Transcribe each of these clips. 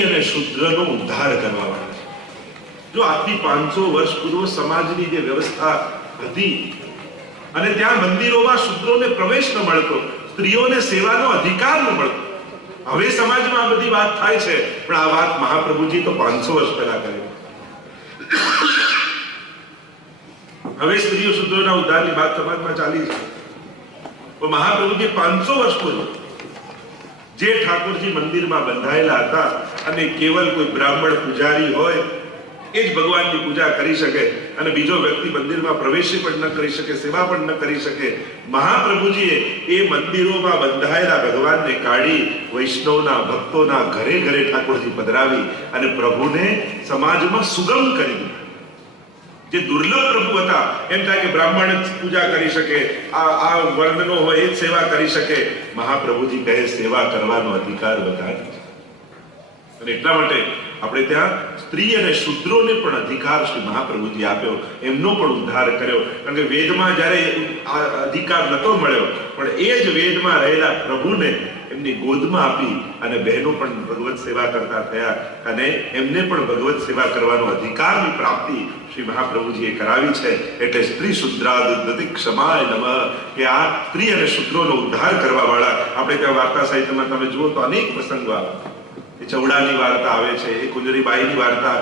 સ્ત્રી અને શુદ્રનો ઉદ્ધાર કરવા વાળા છે. જો આજથી 500 વર્ષ પૂર્વ સમાજની જે વ્યવસ્થા હતી અને ત્યાં મંદિરોમાં શુદ્રોને પ્રવેશ ન મળતો, સ્ત્રીઓને સેવાનો અધિકાર ન મળતો. હવે સમાજમાં આ બધી વાત થાય છે, પણ આ વાત મહાપ્રભુજી તો 500 વર્ષ પહેલા કરી. હવે સ્ત્રીઓ શુદ્રોના ઉદ્ધારની વાત સમાજમાં ચાલી છે. તો મહાપ્રભુજી 500 વર્ષ પૂર્વ જે ઠાકોરજી મંદિરમાં બંધાયેલા હતા અને કેવલ કોઈ બ્રાહ્મણ પૂજારી હોય એ જ ભગવાનની પૂજા કરી શકે અને બીજો વ્યક્તિ મંદિરમાં પ્રવેશ પણ ન કરી શકે, સેવા પણ ન કરી શકે. મહાપ્રભુજીએ એ મંદિરોમાં બંધાયેલા ભગવાનને કાઢી વૈષ્ણવના ભક્તોના ઘરે ઘરે ઠાકોરજી પધરાવી અને પ્રભુને સમાજમાં સુગમ કરી. જે દુર્લભ પ્રભુ હતા, એમ થાય કે બ્રાહ્મણ જ પૂજા કરી શકે, આ વર્ણનો હોય એ જ સેવા કરી શકે. મહાપ્રભુજી કહે સેવા કરવાનો અધિકાર બધાને છે. અને એટલા માટે આપણે ત્યાં સ્ત્રી અને શુદ્રોને પણ અધિકાર શ્રી મહાપ્રભુજી આપ્યો, એમનો પણ ઉદ્ધાર કર્યો. કારણ કે વેદમાં જ્યારે આ અધિકાર નતો મળ્યો, પણ એ જ વેદમાં રહેલા પ્રભુને એમની ગોદમાં આપી અને બહેનો પણ ભગવત સેવા કરતા થયા અને એમને પણ ભગવત સેવા કરવાનો અધિકારની પ્રાપ્તિ શ્રી મહાપ્રભુજીએ કરાવી છે. એટલે સ્ત્રી શુદ્રાદિ ક્ષમાય નમઃ, કે આ સ્ત્રી અને શુદ્રોનો ઉદ્ધાર કરવા વાળા. આપણે ત્યાં વાર્તા સાહિત્યમાં તમે જુઓ તો અનેક પ્રસંગો આવે. ચૌડાની વાર્તા આવે છે, એ કુંજરીબાઈની વાર્તા,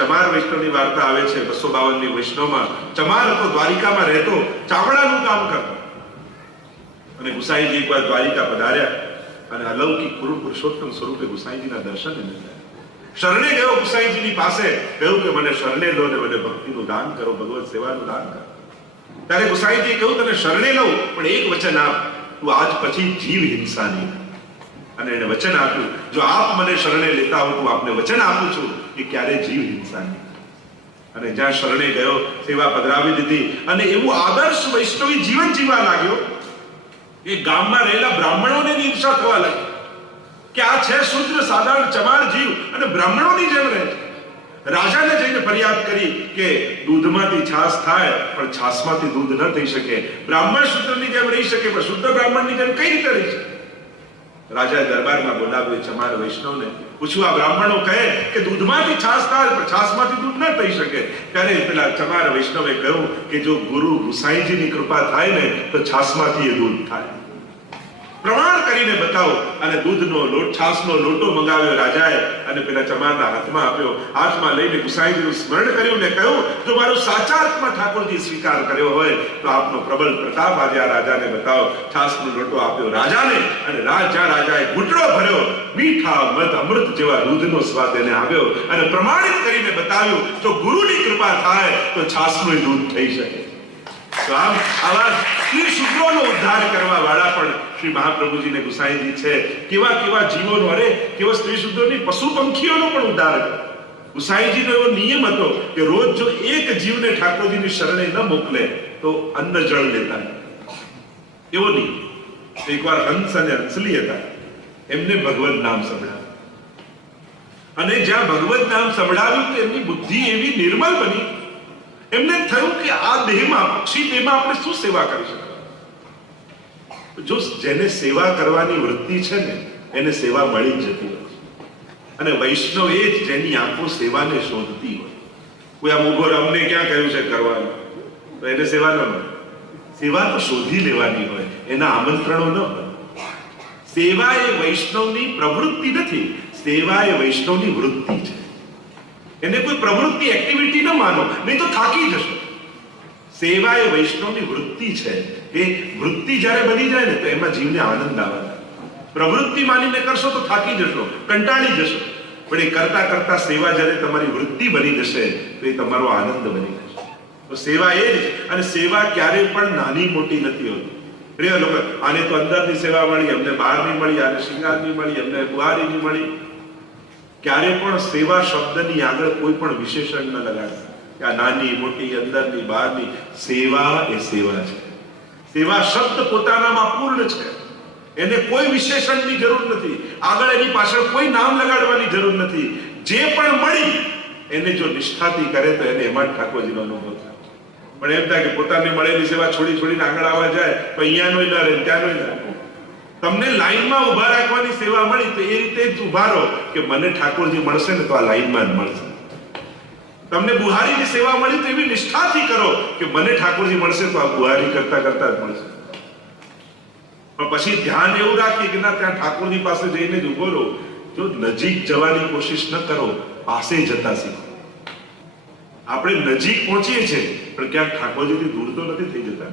ચમાર વૈષ્ણવની વાર્તા આવે છે. 252ની વૈષ્ણવમાં ચમાર હતો, દ્વારિકામાં રહેતો, ચામડાનું કામ કરતો. અને ગુસાઈજી એકવાર દ્વારિકા પધાર્યા અને અલૌકિક પુરુષોત્તમ સ્વરૂપે ગુસાઈજીના દર્શન એને થયા. શરણે ગયો ગુસાઈજીની પાસે, કહ્યું કે મને શરણે લો ને મને ભક્તિનું દાન કરો, ભગવત સેવાનું દાન કરો. ત્યારે ગુસાઈજીએ કહ્યું તને શરણે લઉં, પણ એક વચન આપ, તું આજ પછી જીવ હિંસા નહીં. અને એને વચન આપ્યું, જો આપ મને શરણે લેતા હો તો આપને વચન આપું છું કે ક્યારે જીવ હિંસા નહીં. અને જ્યાં શરણે ગયો, સેવા પધરાવી દીધી અને એવું આદર્શ વૈષ્ણવી જીવન જીવવા લાગ્યો. એ ગામમાં રહેલા બ્રાહ્મણોને ઈર્ષા થવા લાગી કે આ છે શુદ્ર સાધારણ ચમાર જીવ અને બ્રાહ્મણોની જેમ રહે છે. રાજાને જઈને ફરિયાદ કરી કે દૂધમાંથી છાસ થાય પણ છાસમાંથી દૂધ ન થઈ શકે. બ્રાહ્મણ શુદ્રની જેમ રહી શકે પણ શુદ્ધ બ્રાહ્મણની જેમ કઈ રીતે રહી શકે? રાજાએ દરબારમાં બોલાવ્યો ચમાર વૈષ્ણવને, પૂછ્યું આ બ્રાહ્મણો કહે કે દૂધમાંથી છાસ થાય પણ છાસમાંથી દૂધ ન થઈ શકે. ત્યારે પેલા ચમાર વૈષ્ણવે કહ્યું કે જો ગુરુ ગુસાઈજીની કૃપા થાય ને તો છાસમાંથી એ દૂધ થાય. પ્રમાણ કરીને બતાવો. અને દૂધનો લોટ, છાસનો લોટો મંગાવ્યો રાજાએ અને પેલા ચમારના હાથમાં આપ્યો. હાથમાં લઈને ગુસાઈજીનું સ્મરણ કર્યું ને કહ્યું, જો મારો સાચા અર્થમાં ઠાકોરજી સ્વીકાર કર્યો હોય તો આપનો પ્રબળ પ્રતાપ આજે આ રાજાને બતાવો. છાસનો લોટો આપ્યો રાજાને અને રાજાએ ઘૂંટડો ભર્યો. મીઠા મધ અમૃત જેવા દૂધનો સ્વાદ એને આવ્યો અને પ્રમાણિત કરીને બતાવ્યું, જો ગુરુની કૃપા થાય તો છાસનું દૂધ થઈ શકે. તો આમ આવા સ્ત્રી શુદ્રોનો ઉદ્ધાર કરવા વાળા પણ શ્રી મહાપ્રભુજીને ગુસાઈજી છે. કેવા કેવા જીવોનો, અરે કેવા સ્ત્રી શુદ્રોની પશુ પંખીઓનો પણ ઉદ્ધાર કર્યો. ગુસાઈજીનો એવો નિયમ હતો કે રોજ જો એક જીવને ઠાકોરજીની શરણે ન મોકલે તો અન્ન જળ લેતા નહીં. એવો નિયમ. એકવાર હંસ અને હંસલી હતા, એમને ભગવત નામ સંભળાવ્યું અને જ્યાં ભગવત નામ સંભળાવ્યું તો એમની બુદ્ધિ એવી નિર્મળ બની, એમને થયું કે આ દેહમાં, પક્ષી દેહમાં આપણે શું સેવા કરી શકીએ? જો જેને સેવા કરવાની વૃત્તિ છે ને એને સેવા મળી જ જતી હોય. અને વૈષ્ણવ એ જ જેની આંખો સેવાને શોધતી હોય. કોઈ આમ ઉભો અમને ક્યાં કહ્યું છે કરવાનું, તો એને સેવા ન મળે. સેવા તો શોધી લેવાની હોય, એના આમંત્રણો ન હોય. સેવા એ વૈષ્ણવની પ્રવૃત્તિ નથી, સેવા એ વૈષ્ણવની વૃત્તિ છે. એને કોઈ પ્રવૃત્તિ, એક્ટિવિટી ન માનો, નહીં તો થાકી જશો. સેવા એ વૈષ્ણવની વૃત્તિ છે. એ વૃત્તિ જ્યારે બની જાય ને તો એમાં જીવને આનંદ આવે. પ્રવૃત્તિ માનીને કરશો તો થાકી જશો, કંટાળી જશો. પણ એ કરતા કરતા સેવા જ્યારે તમારી વૃત્તિ બની જશે તો એ તમારો આનંદ બની જશે. તો સેવા એ જ. અને સેવા ક્યારેય પણ નાની મોટી નથી હોતી. પ્રિય લોકો, આને તો અંદરની સેવા મળી, અમને બહારની મળી, આને શિંગારની મળી, અમને બુહારીની મળી. ક્યારે પણ સેવા શબ્દની આગળ કોઈ પણ વિશેષણ ન લગાડતા. આ નાની મોટી, અંદરની બહારની, સેવા એ સેવા છે. સેવા શબ્દ પોતાનામાં પૂર્ણ છે. એને કોઈ વિશેષણની જરૂર નથી, આગળ એની પાછળ કોઈ નામ લગાડવાની જરૂર નથી. જે પણ મળી એને જો નિષ્ઠાથી કરે તો એને એમાં જ ઠાકોરજીનો અનુભવ થાય. પણ એમ થાય કે પોતાને મળેલી સેવા છોડીને આગળ આવવા જાય તો અહીંયાનો ન રહે, ત્યાંનો ન રહે. તમને લાઈનમાં ઉભા રાખવાની સેવા મળી તો એ રીતે જ ઉભા રહો કે મને ઠાકોરજી મળશે ને તો આ લાઈનમાં જ મળશે. તમને બુહારીની સેવા મળી તો એવી નિષ્ઠાથી કરો કે મને ઠાકોરજી મળશે તો આ બુહારી કરતા કરતા જ મળશે. પણ પછી ધ્યાન એવું રાખીએ કે ના ત્યાં ઠાકોરજી પાસે જઈને જ ઉભો રહો. જો નજીક જવાની કોશિશ ન કરો, પાસે જતા શીખો. આપણે નજીક પહોંચીએ છીએ પણ ક્યાંક ઠાકોરજીથી દૂર તો નથી થઈ જતા.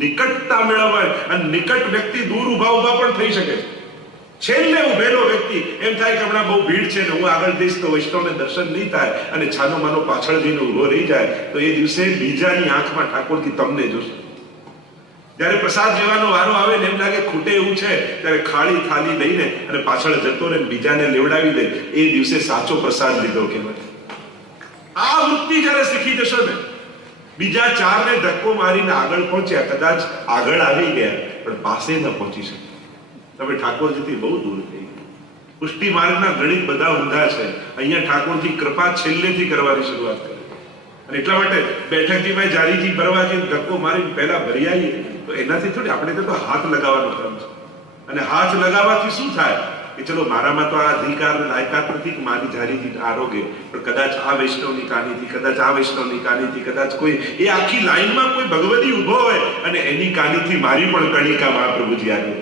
નિકટતા મેળવવા, અને નિકટ વ્યક્તિ દૂર ઉભા પણ થઈ શકે છે. છેલ્લે ઉભેલો વ્યક્તિ એમ થાય કે હમણાં બહુ ભીડ છે ને હું આગળ જઈશ તો વૈષ્ણવને દર્શન નહીં થાય, અને છાનો માનો પાછળ જઈને ઉભો રહી જાય તો એ દિવસે બીજાની આંખમાં ઠાકોરજી તમને જોશે. જ્યારે પ્રસાદ લેવાનો વારો આવે ને એમ લાગે ખૂટે એવું છે, ત્યારે ખાલી થાળી લઈને અને પાછળ જતો રહે બીજાને લેવડાવી દે, એ દિવસે સાચો પ્રસાદ લીધો કહેવાય. આ વૃત્તિ જ્યારે શીખી જશો ને, બીજા ચારને ધક્કો મારીને આગળ પહોંચ્યા, કદાચ આગળ આવી ગયા પણ પાસે ન પહોંચી શકે. તમે ઠાકોરજીથી બહુ દૂર થઈ ગયા. પુષ્ટિ માર્ગના ગણિત બધા ઊંધા છે. અહીંયા ઠાકોરજી કૃપા છેલ્લેથી કરવાની શરૂઆત કરે. અને એટલા માટે બેઠકજીમાં જારીજી ભરવાજી ધક્કો મારી પહેલા ભરી આવીએ તો એનાથી થોડી, આપણે તો હાથ લગાવવાનો ક્રમ છે. અને હાથ લગાવવાથી શું થાય કે ચલો મારામાં તો આ અધિકાર લાયકાત નથી કે મારી જારીજી આરોગ્ય, પણ કદાચ આ વૈષ્ણવની કાનીથી, કદાચ આ વૈષ્ણવની કાનીથી, કદાચ કોઈ એ આખી લાઈનમાં કોઈ ભગવદી ઉભો હોય અને એની કાનીથી મારી પણ કણિકા મહાપ્રભુજી આવી.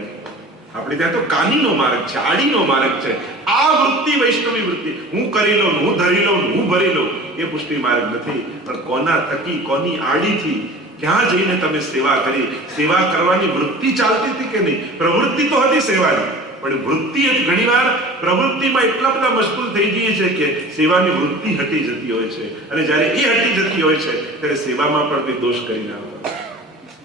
આપણે ત્યાં તો કાનીનો માર્ગ છે, આડીનો માર્ગ છે. આ વૃત્તિ વૈષ્ણવી વૃત્તિ, હું કરી લઉં, હું ધરી લઉં, હું ભરી લઉં, એ પુષ્ટિ માર્ગ નથી. પણ કોના થકી, કોની આડીથી, ક્યાં જઈને તમે સેવા કરી, સેવા કરવાની વૃત્તિ ચાલતી હતી કે નહીં? પ્રવૃત્તિ તો હતી સેવાની, પણ વૃત્તિ ઘણીવાર પ્રવૃત્તિમાં એટલા બધા મશગુલ થઈ જઈએ છે કે સેવાની વૃત્તિ હટી જતી હોય છે. અને જ્યારે એ હટી જતી હોય છે ત્યારે સેવામાં પણ કોઈ દોષ કરીને આવતા.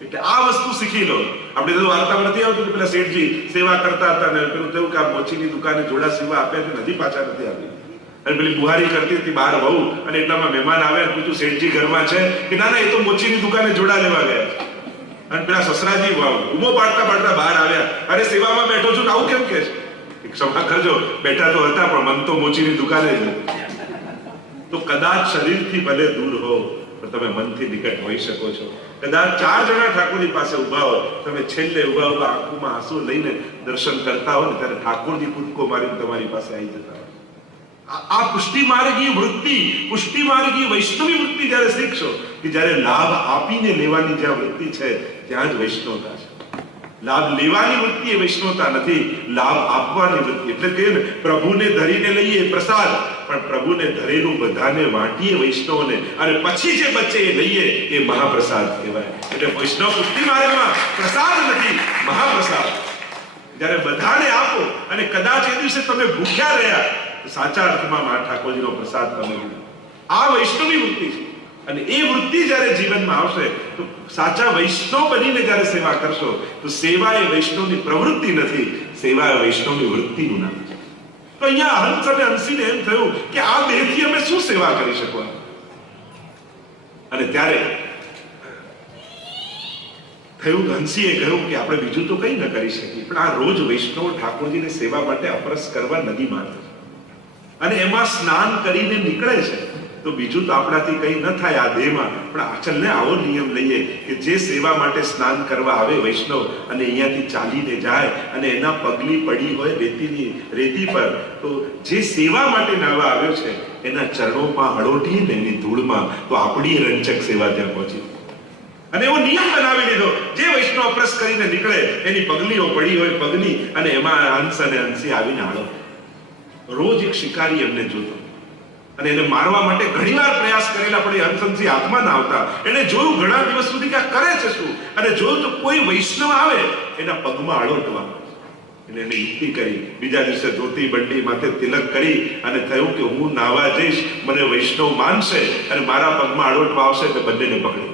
એટલે આ વસ્તુ શીખી લો. આપણે તો વાર્તામાં નથી આવતું કે પેલા શેઠજી સેવા કરતા હતા ને પેલું થયું કે આ મોચીની દુકાને જોડા સેવા આપ્યા છે, નથી પાછા નથી આપી. અને પેલી બુહારી કરતી હતી બહાર વહુ, અને એટલામાં મહેમાન આવ્યા, પૂછ્યું શેઠજી ઘરમાં છે કે ના ના એ તો મોચીની દુકાને જોડા લેવા ગયા છે. અને પેલા સસરાજી ઉમો પાડતા પાડતા બહાર આવ્યા, અરે સેવામાં બેઠો છું આવું કેમ કે છે? ક્ષમા કરજો, બેઠા તો હતા પણ મન તો મોચીની દુકાને છે. તો કદાચ શરીરથી ભલે દૂર હો પણ તમે મનથી નિકટ હોઈ શકો છો. કદાચ 4 જણા ઠાકોરજી પાસે ઉભા હોય, તમે છેલ્લે ઉભા આંખોમાં આંસુ લઈને દર્શન કરતા હો ને ત્યારે ઠાકોરજી કૂદકો મારીને તમારી પાસે આવી જતા હોય. આ પુષ્ટિ માર્ગી વૃત્તિ, પુષ્ટિ માર્ગી વૈષ્ણવી વૃત્તિ જ્યારે શીખશો કે જ્યારે લાભ આપીને લેવાની જ્યાં વૃત્તિ છે ત્યાં જ વૈષ્ણવતા છે. લાભ લેવાની વૃત્તિ એ વૈષ્ણવતા નથી, લાભ આપવાની વૃત્તિ. એટલે કે પ્રભુને ધરીને લઈએ પ્રસાદ, પણ પ્રભુને ધરેલું બધાને વાટીએ વૈષ્ણવને, અને પછી જે બચે એ લઈએ એ મહાપ્રસાદ કહેવાય. એટલે વૈષ્ણવ પુષ્ટિ માર્ગમાં પ્રસાદ નથી, મહાપ્રસાદ. જ્યારે બધાને આપો અને કદાચ એ દિવસે તમે ભૂખ્યા રહ્યા તો સાચા અર્થમાં મહા ઠાકોરજીનો પ્રસાદ તમે લીધો. આ વૈષ્ણવી વૃત્તિ છે. અને એ વૃત્તિ જ્યારે જીવનમાં આવશે તો સાચા વૈષ્ણવ બનીને જ્યારે સેવા કરશો તો સેવા એ વૈષ્ણવની પ્રવૃત્તિ નથી, સેવા એ વૈષ્ણવની વૃત્તિનું નામ છે. તો અહીંયા હંસ અને હંસીને એમ થયું કે આ બેથી અમે શું સેવા કરી શકવા? અને ત્યારે થયું, હંસીએ કહ્યું કે આપણે બીજું તો કંઈ ન કરી શકીએ, પણ આ રોજ વૈષ્ણવ ઠાકોરજીની સેવા માટે અપરસ કરવા નદીમાં જાય અને એમાં સ્નાન કરીને નીકળે છે, તો બીજું તો આપણાથી કંઈ ન થાય આ દેહમાં. પણ આચલને આવો નિયમ લઈએ કે જે સેવા માટે સ્નાન કરવા આવે વૈષ્ણવ અને અહીંયાથી ચાલીને જાય અને એના પગલી પડી હોય રેતી પર, તો જે સેવા માટે નાવા આવ્યો છે એના ચરણોમાં હળોટીને એની ધૂળમાં, તો આપણી રંચક સેવા ત્યાં પહોંચી. અને એવો નિયમ બનાવી લીધો, જે વૈષ્ણવ અપરસ કરીને નીકળે એની પગલીઓ પડી હોય પગની, અને એમાં હંસ અને હંસી આવીને આળો. રોજ એક શિકારી એમને જોતો અને એને મારવા માટે ઘણીવાર પ્રયાસ કરેલા, પણ એ હંસંસી હાથમાં ના આવતા. એને જોયું ઘણા દિવસ સુધી કે આ કરે છે શું, અને જોયું તો કોઈ વૈષ્ણવ આવે એના પગમાં આળોટવા. એને યુક્તિ કરી, બીજા દિવસે ધોતી બંડી માથે તિલક કરી અને થયું કે હું નાવા જઈશ, મને વૈષ્ણવ માનશે અને મારા પગમાં આળોટવા આવશે તો બંનેને પકડી.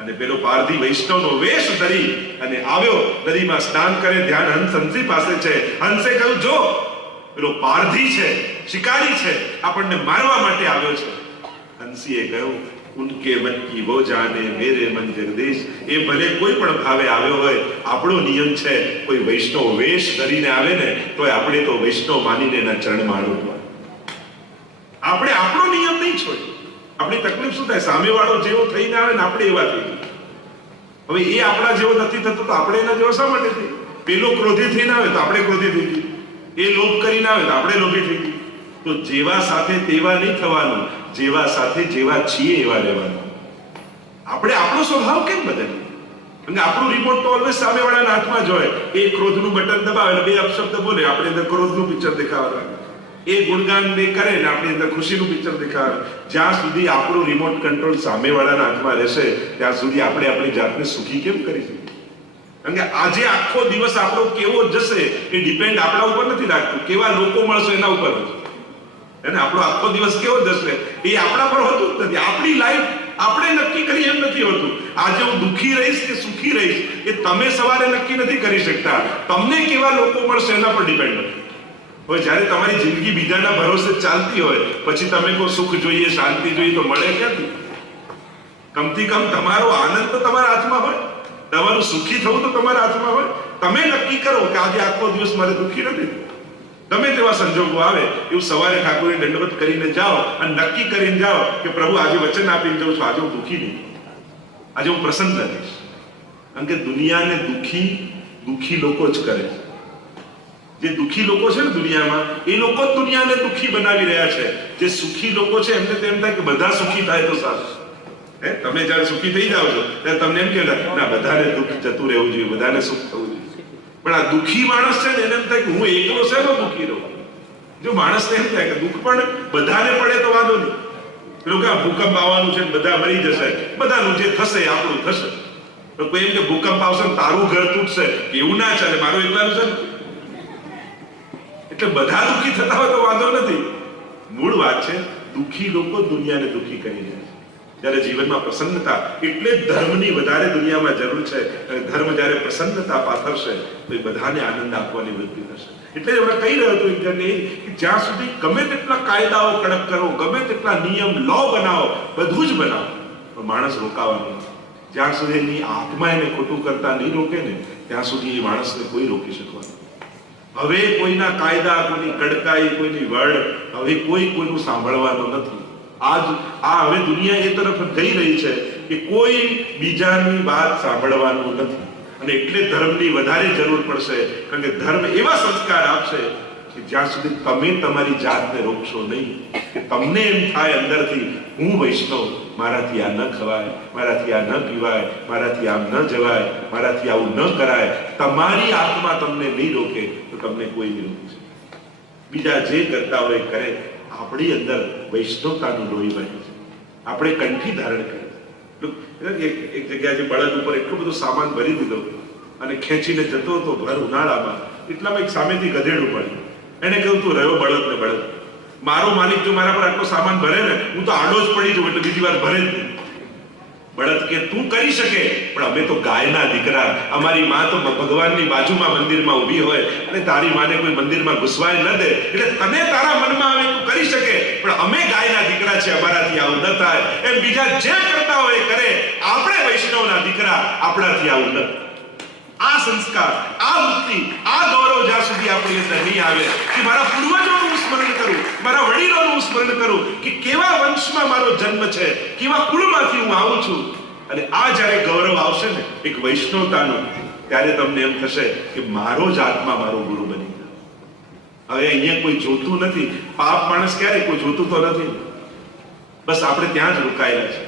અને પેલો પારધી વૈષ્ણવનો વેશ ધરી અને આવ્યો, નદીમાં સ્નાન કરે, ધ્યાન હંસ હંસી પાસે છે. હંસે કહ્યું, જો પેલો પારધી છે, શિકારી છે, આપણને મારવા માટે આવ્યો છે. હંસીએ કહ્યું, ઉનકે મન કી વો જાને, મેરે મન જગદીશ. એ ભલે કોઈ પણ ભાવે આવ્યો હોય, આપણો નિયમ છે કોઈ વૈષ્ણવ વેશ ધરીને આવે ને તોય આપણે તો વૈષ્ણવ માનીને એના ચરણમાં આળોટવા. આપણે આપણો નિયમ નહીં છોડીએ. આપણી તકલીફ શું થાય, સામેવાળો જેવો થઈને આવે ને આપણે એવા થઈ. હવે એ આપણા જેવો નથી થતો તો આપણે એના જેવો શા માટે થઈ? પેલો ક્રોધી થઈને આવે તો આપણે ક્રોધી થઈ ગઈ, એ લોભ કરીને આવે તો આપણે લોભી થઈ ગઈ. તો જેવા સાથે તેવા નહીં થવાનું, જેવા સાથે જેવા છીએ એવા રહેવાનું. આપણે આપણો સ્વભાવ કેમ બદલીએ? અને આપણું રિમોટ તો ઓલવેઝ સામેવાળાના હાથમાં જ હોય. એ ક્રોધનું બટન દબાવે એટલે બે અપશબ્દ બોલે, આપણે અંદર ક્રોધનું પિક્ચર દેખાવાનું. એ ગુણગાન ને કરે ને આપણી અંદર ખુશીનું પિક્ચર દેખાવાનું. જ્યાં સુધી આપણું રિમોટ કંટ્રોલ સામેવાળાના હાથમાં રહેશે ત્યાં સુધી આપણે આપણી જાતને સુખી કેમ કરી શકીએ? કારણ કે આજે આખો દિવસ આપણો કેવો જશે એ ડિપેન્ડ આપણા ઉપર નથી રાખતું, કેવા લોકો મળશે એના ઉપર છે. અને આપણો આખો દિવસ કેવો જશે એ આપણા પર હોતું જ નથી. આપણી લાઈફ આપણે નક્કી કરી એમ નથી હોતું. આજે હું દુઃખી રહીશ કે સુખી રહીશ એ તમે સવારે નક્કી નથી કરી શકતા. તમને કેવા લોકો મળશે એના પર ડિપેન્ડ નથી. હવે જ્યારે તમારી જિંદગી બીજાના ભરોસે ચાલતી હોય પછી તમે કોઈ સુખ જોઈએ, શાંતિ જોઈએ તો મળે ક્યાંથી? કમથી કમ તમારો આનંદ તો તમારા હાથમાં હોય, તમારું સુખી થવું તો તમારા હાથમાં હોય. તમે નક્કી કરો કે આજે આખો દિવસ મારે દુઃખી નથી. ગમે તેવા સંજોગો આવે એવું સવારે ઠાકોરને દંડવત કરીને જાઓ અને નક્કી કરીને જાઓ કે પ્રભુ આજે વચન આપીને જાઉં છું, આજે હું દુઃખી નહીં, આજે હું પ્રસન્ન રહીશ. કારણ કે દુનિયાને દુઃખી લોકો જ કરે છે. જે દુઃખી લોકો છે ને દુનિયામાં, એ લોકો જ દુનિયાને દુઃખી બનાવી રહ્યા છે. જે સુખી લોકો છે એમને તેમ થાય કે બધા સુખી થાય તો સારું. તમે જયારે સુખી થઈ જાઓ છો ત્યારે તમને એમ કહેવાય ના બધાને દુઃખ જતું રહેવું જોઈએ, બધાને સુખ થવું જોઈએ. પણ આ દુઃખી માણસ છે ને એને એમ થાય કે હું એકલો શેનો દુઃખી રહું? જો માણસને એમ થાય કે દુઃખ પણ બધાને પડે તો વાંધો નહીં. પેલું કે ભૂકંપ આવવાનું છે બધા મરી જશે, બધાનું જે થશે આપણું થશે. પણ કોઈ એમ કે ભૂકંપ આવશે ને તારું ઘર તૂટશે એવું ના ચાલે, મારું એકલાનું છે ને. એટલે બધા દુઃખી થતા હોય તો વાંધો નથી. મૂળ વાત છે દુઃખી લોકો દુનિયાને દુઃખી કરી રહ્યા છે. જ્યારે જીવનમાં પ્રસન્નતા, એટલે જ ધર્મની વધારે દુનિયામાં જરૂર છે. ધર્મ જ્યારે પ્રસન્નતા પાથરશે તો એ બધાને આનંદ આપવાની વૃત્તિ થશે. એટલે હમણાં કહી રહ્યો હતો કે જ્યાં સુધી ગમે તેટલા કાયદાઓ કડક કરો, ગમે તેટલા નિયમ લો બનાવો, બધું જ બનાવો, પણ માણસ રોકાવાનું નથી. જ્યાં સુધી એની આત્મા એને ખોટું કરતા નહીં રોકે ને ત્યાં સુધી એ માણસને કોઈ રોકી શકવાનું. હવે કોઈના કાયદા, કોઈની કડકાઈ, કોઈની વડ, હવે કોઈનું સાંભળવાનું નથી. હવે દુનિયા એ તરફ જઈ રહી છે કે કોઈ બીજાની વાત સાંભળવાનું નથી. અને એટલે ધર્મની વધારે જરૂર પડશે. કારણ કે ધર્મ એવા સંસ્કાર આપશે કે જ્યાં સુધી તમે તમારી જાતને રોકશો નહીં, કે તમને એમ થાય અંદરથી હું વૈષ્ણવ, મારાથી આ ન ખવાય, મારાથી આ ન પીવાય, મારાથી આમ ન જવાય, મારાથી આવું ન કરાય, તમારી આત્મા તમને નહીં રોકે તો તમને કોઈ નહીં રોકે. બીજા જે કરતા હોય કરે, આપણી અંદર વૈષ્ણવતાનું લોહી વહે છે. આપણે કંઠી ધારણ કરે. એક જગ્યાએ બળદ ઉપર એટલો બધો સામાન ભરી દીધો અને ખેંચીને જતો હતો ભર ઉનાળામાં, એટલામાં એક સામેથી ગધેડું પડ્યું. એને કહ્યું તું રહ્યો બળદ ને બળદ, મારો માલિક જો મારા પર આટલો સામાન ભરે ને હું તો આડો જ પડી જાઉં, એટલે બીજી વાર ભરે જ નહીં. બળદ કે તું કરી શકે, પણ અમે તો ગાયના દીકરા, અમારી માં તો ભગવાનની બાજુમાં મંદિરમાં ઊભી હોય અને તારી માને કોઈ મંદિરમાં ઘુસવાય ન દે, એટલે તને તારા મનમાં આવે તું કરી શકે, પણ અમે ગાયના દીકરા છે, અમારાથી આવું ન થાય. એમ બીજા જે કરતા હોય કરે, આપણે વૈષ્ણવના દીકરા, આપણાથી આવું ન. આ સંસ્કાર, આ વૃત્તિ, આ ગૌરવ જ્યાં સુધી આપણી અંદર નહીં આવે કે મારા પૂર્વજોનું સ્મરણ કરું, મારા વડીલોનું સ્મરણ કરું કે કેવા વંશમાં મારો જન્મ છે, કેવા કુળમાંથી હું આવું છું, અને આ જ્યારે ગૌરવ આવશે ને એક વૈષ્ણવતાનું, ત્યારે તમને એમ થશે કે મારો જ આત્મા મારો ગુરુ બની ગયો. હવે અહીંયા કોઈ જોતું નથી. પાપ માણસ ક્યારે કોઈ જોતું તો નથી. બસ આપણે ત્યાં જ રોકાયેલા છે.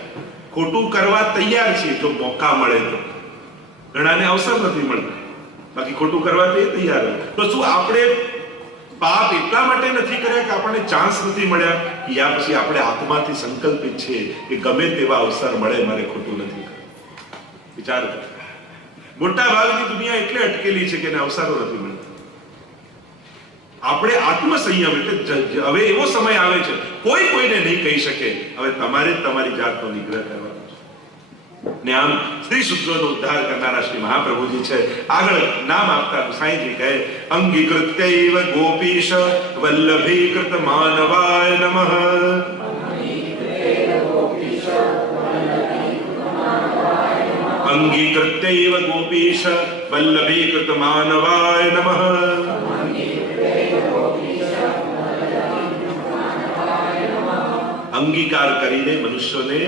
ખોટું કરવા તૈયાર છીએ જો મોકા મળે તો. ઘણાને અવસર નથી મળતો, બાકી ખોટું કરવા તે તૈયાર હોય. તો શું આપણે પાપ એટલા માટે નથી કર્યા કે આપણને ચાન્સ નથી મળ્યા, કે યા પછી આપણે આત્માથી સંકલ્પિત છે કે ગમે તેવા અવસર મળે મારે ખોટું નથી કરવું? વિચાર કરો. મોટા ભાગની દુનિયા એટલે અટકેલી છે કે એને અવસરો નથી મળતા. આપણે આત્મસંયમ, એટલે હવે એવો સમય આવે છે કોઈ કોઈને નહીં કહી શકે, હવે તમારે જ તમારી જાતનો નિગ્રહ કરવાનો છે. ને આમ સ્ત્રી શુદ્ધોનો ઉદ્ધાર કરનારા શ્રી મહાપ્રભુજી છે. આગળ નામ આપતા ગુસાઈજી કહે અંગીકૃત્યૈવ ગોપીશ વલ્લભીકૃત માનવાય નમઃ. અંગીકૃત્યૈવ ગોપીશ વલ્લભીકૃત માનવાય નમઃ. અંગીકાર કરીને મનુષ્યોને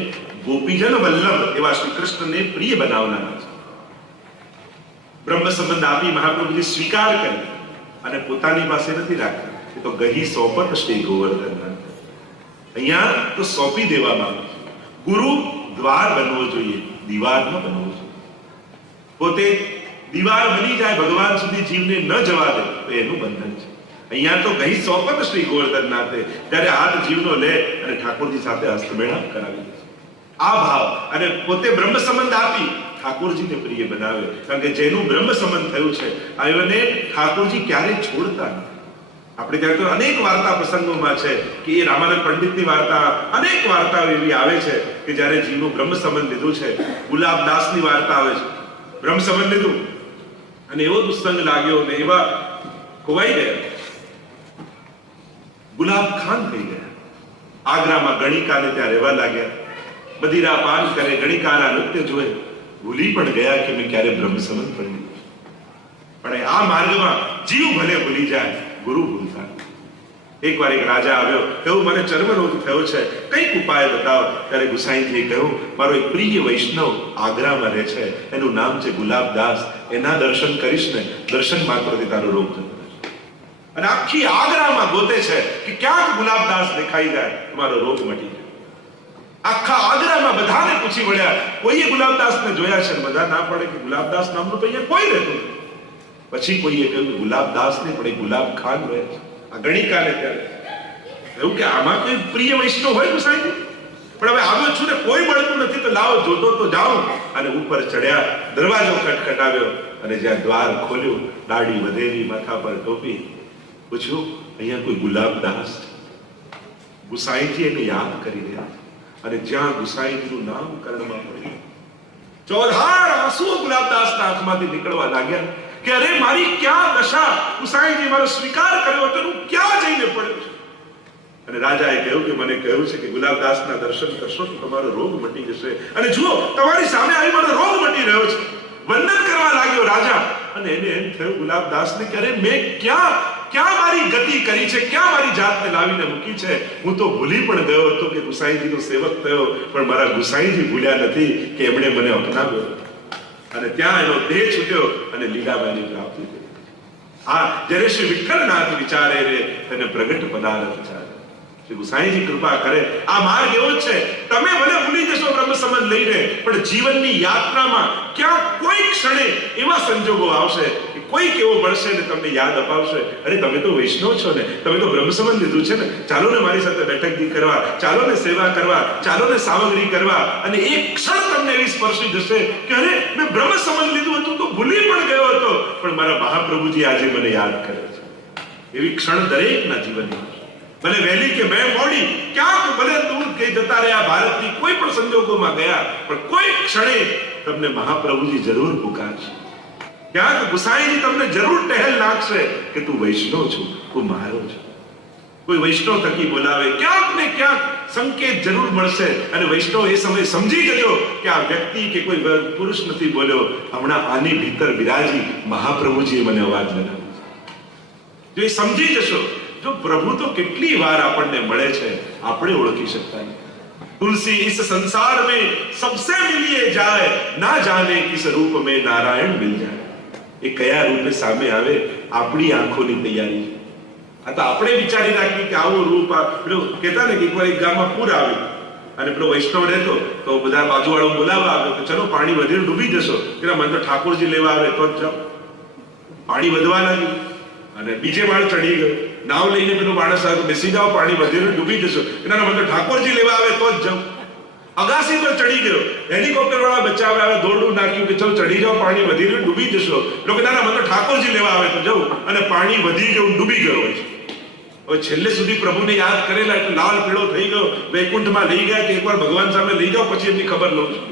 ગોપીજન વલ્લભ એવા શ્રી કૃષ્ણને પ્રિય બનાવનારા છે. બ્રહ્મ સંબંધ આપી મહાપ્રભુજી સ્વીકાર કરી અને પોતાની પાસે નથી રાખતા. એ તો ગહી સોપત શ્રી ગોવર્ધન. અહીંયા તો સોંપી દેવામાં આવે. ગુરુ દ્વાર બનવો જોઈએ, દીવાર ન બનવો જોઈએ. પોતે દીવાર બની જાય, ભગવાન સુધી જીવને ન જવા દે તો એનું બંધન છે. અહીંયા તો ગહી સોપત શ્રી ગોવર્ધન નાથે ત્યારે હાથ જીવનો લે અને ઠાકોરજી સાથે હસ્તમેળાપ કરાવી દે. આ ભાવ અને પોતે બ્રહ્મ સંબંધ આપી ઠાકોરજીને પ્રિય બનાવે. કારણ કે જેનું બ્રહ્મ સંબંધ થયું છે આયોને ઠાકોરજી ક્યારેય છોડતા નથી. આપણે ત્યાં તો અનેક વાર્તા પ્રસંગોમાં છે કે એ રામાનંદ પંડિતની વાર્તા, અનેક વાર્તાઓ એવી આવે છે કે જ્યારે જીવનું બ્રહ્મ સંબંધ લીધું છે. ગુલાબદાસની વાર્તા આવે છે, બ્રહ્મ સંબંધ લીધું અને એવો દુસ્સંગ લાગ્યો ને એવા ખોવાઈ ગયા, ગુલાબ ખાન થઈ ગયા. આગ્રામાં ગણિકાને ત્યાં રહેવા લાગ્યા, મદિરા પાન કરે, ગણિકાના નૃત્ય જોએ, ભૂલી પણ ગયા કે મેં ક્યારે બ્રહ્મ સંબંધ પણ લીધું. પણ આ માર્ગમાં જીવ ભલે ભૂલી જાય, ગુરુ ભૂલતા. એકવાર એક રાજા આવ્યો, કહ્યું મને ચર્મરોગ થયો છે, કઈક ઉપાય બતાવો. ત્યારે ગુસાઈજીએ કહ્યું મારો એક પ્રિય વૈષ્ણવ આગ્રામાં રહે છે, એનું નામ છે ગુલાબદાસ, એના દર્શન કરીશ ને દર્શન માત્રથી તારો રોગ જતો રહેશે. અને આખી આગ્રામાં ગોતે છે કે ક્યાંક ગુલાબદાસ દેખાઈ જાય તમારો રોગ મટી જાય. આખા આગ્રામાં બધાને પૂછી વળ્યા, કોઈએ ગુલાબદાસને જોયા છે? બધા ના પડે કે ગુલાબદાસ નામનું તો અહીંયા કોઈ રહેતું નથી. પછી કોઈએ કહ્યું કે ગુલાબદાસ ને પણ ગુલાબ ખાન રહે છે. આ ગણિકાને ત્યારે એવું કે આમાં કોઈ પ્રિય વૈષ્ણવ હોય ગુસાઈજી? પણ હવે આવ્યો છું ને કોઈ મળતું નથી તો લાવો જોતો તો જાઉં. અને ઉપર ચડ્યા, દરવાજો ખટખટાવ્યો અને જ્યાં દ્વાર ખોલ્યું, દાઢી વધેલી, માથા પર ટોપી, પૂછ્યું અહીંયા કોઈ ગુલાબદાસ? ગુસાઈજી એને યાદ કરી રહ્યા અને જ્યાં ગુસાઈજીનું નામ કર્ણમાં પડ્યું, ચોધાર આંસુઓ ગુલાબદાસના આંખમાંથી નીકળવા લાગ્યા કે અરે મારી ક્યાં દશા, ગુસાઈજી મારો સ્વીકાર કર્યો તો હું ક્યાં જઈને પડ્યો છું. અને રાજાએ કહ્યું કે મને કહ્યું છે કે ગુલાબદાસના દર્શન કરશો તો તમારો રોગ મટી જશે. અને જુઓ તમારી સામે આવી મારો રોગ મટી રહ્યો છે. વંદન કરવા લાગ્યો રાજા અને એને એમ થયું ગુલાબદાસને કે અરે મેં ક્યાં મારી ગતિ કરી છે, ક્યાં મારી જાતને લાવીને મૂકી છે. હું તો ભૂલી પણ ગયો હતો કે ગુસાઈજીનો સેવક થયો, પણ મારા ગુસાઈજી ભૂલ્યા નથી કે એમણે મને અપનાવ્યો. અને ત્યાં એનો દેહ છૂટ્યો અને લીલાબાઈની પ્રાપ્તિ થઈ. આ જ્યારે શ્રી વિઠ્ઠલનાથ વિચારે રે તેને પ્રગટ પદાર્થ વિચારે. શ્રી ગુસાઈજી કૃપા કરે. આ માર્ગ એવો જ છે, તમે ભલે ભૂલી જશો બ્રહ્મ સંબંધ લઈને, પણ જીવનની યાત્રામાં ક્યાંક કોઈ ક્ષણે એવા સંજોગો આવશે કે કોઈક એવો મળશે ને તમને યાદ અપાવશે, અરે તમે તો વૈષ્ણવ છો ને, તમે તો બ્રહ્મ સંબંધ લીધું છે ને, ચાલો ને મારી સાથે બેઠક કરવા, ચાલો ને સેવા કરવા, ચાલો ને સામગ્રી કરવા. અને એક ક્ષણ તમને એવી સ્પર્શી જશે કે અરે મેં બ્રહ્મ સંબંધ લીધું હતું તો ભૂલી પણ ગયો હતો, પણ મારા મહાપ્રભુજી આજે મને યાદ કરે છે. એવી ક્ષણ દરેકના જીવનમાં, ભલે વહેલી કે મેં મોડી, ક્યાંક ભલે દૂર કે જતા રહ્યા ભારતની કોઈ પણ સંજોગોમાં ગયા, પણ કોઈ ક્ષણે તમને મહાપ્રભુજી જરૂર પુકારશે. ક્યાંક ગુસાઈજી તમને જરૂર ટહેલ નાખશે કે તું વૈષ્ણવ છું, તું મારો છું. કોઈ વૈષ્ણવ થકી બોલાવે, ક્યાંક ને ક્યાંક સંકેત જરૂર મળશે. અને વૈષ્ણવ એ સમય સમજી જજો કે આ વ્યક્તિ કે કોઈ પુરુષ નથી બોલ્યો, હમણાં આની ભીતર બિરાજી મહાપ્રભુજીએ મને અવાજ લગાવ્યો. જો એ સમજી જશો, જો પ્રભુ તો કેટલી વાર આપણને મળે છે, આપણે ઓળખી શકતા નથી. तुलसी इस संसार में सबसे मिलिए जाए, ना जाने किस रूप में नारायण मिल जाए. એ કયા રૂપે સામે આવે આપણી આંખોની તૈયારી. આ તો આપણે વિચારી રાખીએ કે આવું રૂપ, પેલું કહેતા ને કે એકવાર એક ગામમાં પૂર આવ્યું અને પેલો વૈષ્ણવ રહેતો તો બધા બાજુવાળો બોલાવવા આવ્યો કે ચલો પાણી વધીને ડૂબી જશો. કે મને તો ઠાકોરજી લેવા આવે તો જ જાઓ. પાણી વધવા લાગ્યું અને બીજે માળ ચડી ગયો. નાવ લઈને પેલો માણસ આવ્યો, બેસી જાઓ, પાણી વધીને ડૂબી જશો. એના મને તો ઠાકોરજી લેવા આવે તો જ જાઓ. અગાસી પર ચડી ગયો, હેલિકોપ્ટર વાળા બચાવવા આવે, દોરડું નાખ્યું કે ચલો ચડી જાઓ, પાણી વધીને ડૂબી જશો. લોકો ના મને તો ઠાકોરજી લેવા આવે તો જાઉં, અને પાણી વધી ગયું, ડૂબી ગયો હોય છે. હવે છેલ્લે સુધી પ્રભુને યાદ કરેલા એટલે લાલ પીળો થઈ ગયો, વૈકુંઠમાં લઈ ગયા કે એકવાર ભગવાન સામે લઈ જાઓ પછી એમની ખબર લઉં છું.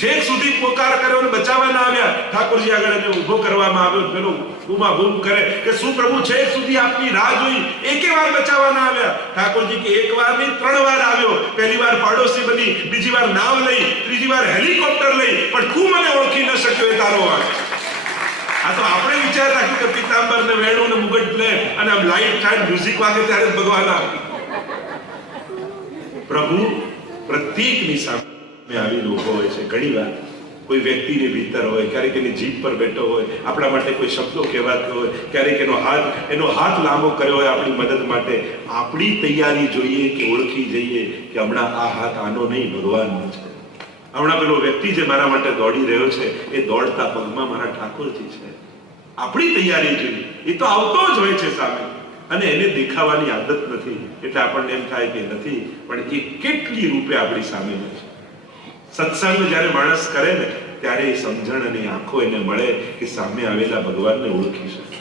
છેક સુધી પોકાર કર્યો અને બચાવવા ના આવ્યા. ઠાકોરજી આગળ એને ઉભો કરવામાં આવ્યો, પેલો બૂમા બૂમ કરે કે શું પ્રભુ છેક સુધી આપની રાહ જોઈ, એકે વાર બચાવવા ના આવ્યા. ઠાકોરજી કે એક વાર નહીં 3 વાર આવ્યો. પહેલી વાર પાડોશી બની, બીજી વાર નાવ લઈ, ત્રીજી વાર હેલિકોપ્ટર લઈ, પણ તું મને ઓળખી ન શક્યો એ તારો વાંક. આ તો આપણે વિચાર રાખ્યું કે પિતાંબર ને વેણુ ને મુગટ પ્લે અને આમ લાઈટ થાય મ્યુઝિક વાગે ત્યારે ભગવાન આવે. પ્રભુ પ્રત્યેકની સામે આવીને ઉભો હોય છે. ઘણી વાર કોઈ વ્યક્તિની ભીતર હોય, ક્યારેક એની જીભ પર બેઠો હોય, આપણા માટે કોઈ શબ્દો કહેવાતો હોય, ક્યારેક એનો હાથ લાંબો કર્યો હોય આપણી મદદ માટે. આપણી તૈયારી જોઈએ કે ઓળખી જઈએ કે હમણાં આ હાથ આનો નહીં, ભગવાનનો છે. હમણાં પેલો વ્યક્તિ જે મારા માટે દોડી રહ્યો છે એ દોડતા પગમાં મારા ઠાકોરજી છે. આપણી તૈયારી જોઈએ. એ તો આવતો જ હોય છે સામે, અને એને દેખાવાની આદત નથી એટલે આપણને એમ થાય કે નથી, પણ એ કેટલી રૂપે આપણી સામે છે. સત્સંગ જ્યારે માણસ કરે ને ત્યારે એ સમજણ અને આંખો એને મળે કે સામે આવેલા ભગવાનને ઓળખી શકે.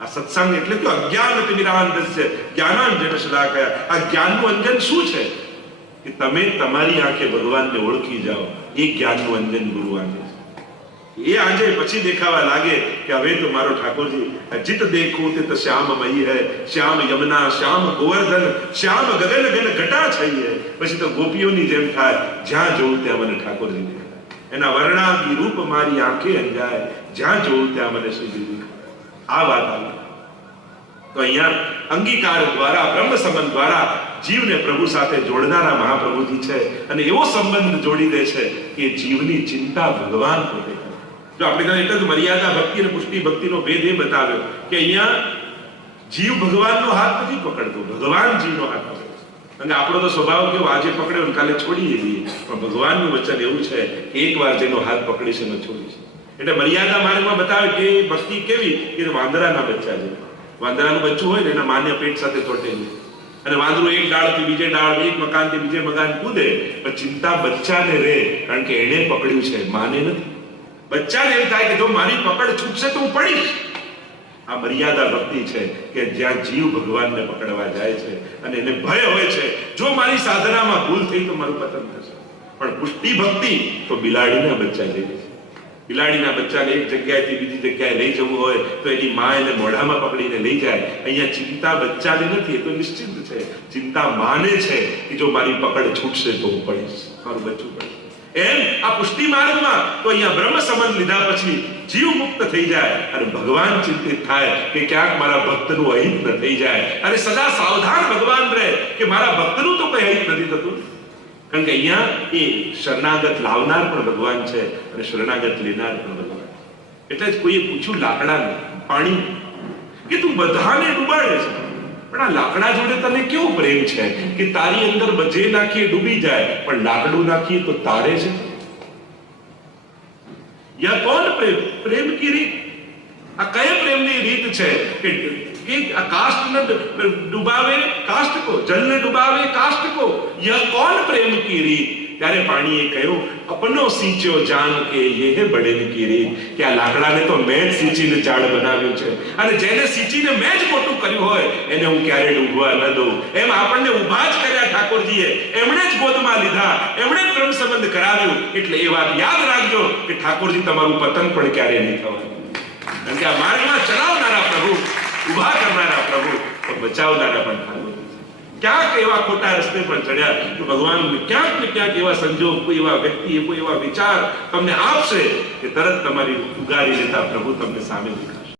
આ સત્સંગ એટલે કે અજ્ઞાન તિમિરાંધસ્ય જ્ઞાનાંજન શલાકયા. આ જ્ઞાનનું અંજન શું છે કે તમે તમારી આંખે ભગવાનને ઓળખી જાઓ. એ જ્ઞાનનું અંજન ગુરુ આંજે છે. એ આંજે પછી દેખાવા લાગે કે હવે તો મારો ઠાકોરજી જીત દેખું તે તો શ્યામમયી હૈ, શ્યામ યમુના, શ્યામ ગોવર્ધન, શ્યામ ગગન ગન ઘટા છઈએ. પછી તો ગોપીઓની જેમ થાય, જ્યાં જોઉં ત્યાં મને ઠાકોરજી દેખાય. એના વર્ણાંગી રૂપ મારી આંખે અંજાય, જ્યાં જોઉં ત્યાં મને શ્રીજી દેખાય. આ વાત આવી તો અહીંયા અંગીકાર દ્વારા, બ્રહ્મ સંબંધ દ્વારા જીવને પ્રભુ સાથે જોડનારા મહાપ્રભુજી છે. અને એવો સંબંધ જોડી દે છે કે જીવની ચિંતા ભગવાન પોતે. જો આપણે એટલે જ મર્યાદા ભક્તિ અને પુષ્ટિ ભક્તિનો ભેદ એ બતાવ્યો કે અહીંયા જીવ ભગવાનનો હાથ નથી પકડતો, ભગવાન જીવનો હાથ પકડે છે. અને આપણો તો સ્વભાવ કેવો, આજે પકડ્યો કાલે છોડી દઈએ, પણ ભગવાનનું વચન એવું છે કે એકવાર જેનો હાથ પકડીશ એનો છોડીશ. એટલે મર્યાદા માર્ગમાં બતાવે કે ભક્તિ કેવી, કે વાંદરાના બચ્ચા છે. વાંદરાનું બચ્ચું હોય ને એના માન્ય પેટ સાથે ચોટેલું, અને વાંદરું એક ડાળથી બીજે ડાળ, એક મકાનથી બીજે મકાન કૂદે, પણ ચિંતા બચ્ચાને રહે, કારણ કે એને પકડ્યું છે, માને નથી. બચ્ચાને એમ થાય કે જો મારી પકડ છૂટશે તો હું પડીશ. આ મર્યાદા ભક્તિ છે કે જ્યાં જીવ ભગવાનને પકડવા જાય છે અને એને ભય હોય છે જો મારી સાધનામાં ભૂલ થઈ તો મારું પતન થશે. પણ પુષ્ટિ ભક્તિ તો બિલાડીના બચ્ચા જેવી છે. બિલાડીના બચ્ચાને એક જગ્યાએથી બીજી જગ્યાએ લઈ જવું હોય તો એની માં એને મોઢામાં પકડીને લઈ જાય. અહીંયા ચિંતા બચ્ચાને નથી, એ તો નિશ્ચિત છે. ચિંતા માને છે કે જો મારી પકડ છૂટશે તો હું પડીશ, મારું બચ્ચું પડીશ. એમ આ પુષ્ટિ માર્ગમાં તો અહીંયા બ્રહ્મ સંબંધ લીધા પછી જીવ મુક્ત થઈ જાય અને ભગવાન ચિંતિત થાય કે ક્યાંક મારા ભક્તનું અહિત ન થઈ જાય, અને સદા સાવધાન ભગવાન રહે કે મારા ભક્તનું તો કઈ અહિત નથી થતું. કારણ કે અહીંયા એ શરણાગત લાવનાર પણ ભગવાન છે અને શરણાગત લેનાર પણ ભગવાન. એટલે જ કોઈએ પૂછ્યું લાકડાને, પાણી, કે તું બધાને ડૂબાડે છે, પણ આ લાકડા જોડે તને કેવો પ્રેમ છે કે તારી અંદર બજે નાખીએ ડૂબી જાય, પણ લાકડું નાખીએ તો તારે છે. યા કોણ પ્રેમ કી રીત? આ કયા પ્રેમની રીત છે કે આ કાષ્ટ ને ડુબાવે કાષ્ટ કો, જલ ને ડુબાવે કાષ્ટ કો, યહ કોણ પ્રેમ કી રીત? ત્યારે પાણીએ કહ્યું, અપનો સીંચ્યો જાન કે યે હે બડેન કી રીત, કે આ લાકડાને તો મેં જ સીંચીને ઝાડ બનાવ્યું છે, અને જેને સીંચીને મેં જ મોટું કર્યું હોય એને હું ક્યારે ડૂબવા ન દઉં. એમ આપણને ઊભા જ કર્યા ઠાકોરજીએ, એમણે જ ગોદમાં લીધા, એમણે જ પ્રેમ સંબંધ કરાવ્યું. એટલે એ વાત યાદ રાખજો કે ઠાકોરજી તમારું પતન પણ ક્યારે નહીં થવાનું. કારણ કે આ માર્ગમાં ચલાવનારા પ્રભુ, ઊભા કરનારા પ્રભુ, તો બચાવનારા પણ ઠાકોર. ક્યાંક એવા ખોટા રસ્તે પણ ચડ્યા તો ભગવાન ક્યાંક ને ક્યાંક એવા સંજોગ, કોઈ એવા વ્યક્તિ, કોઈ એવા વિચાર તમને આપશે કે તરત તમારી ઉગારી લેતા પ્રભુ તમને સામે દેખાય.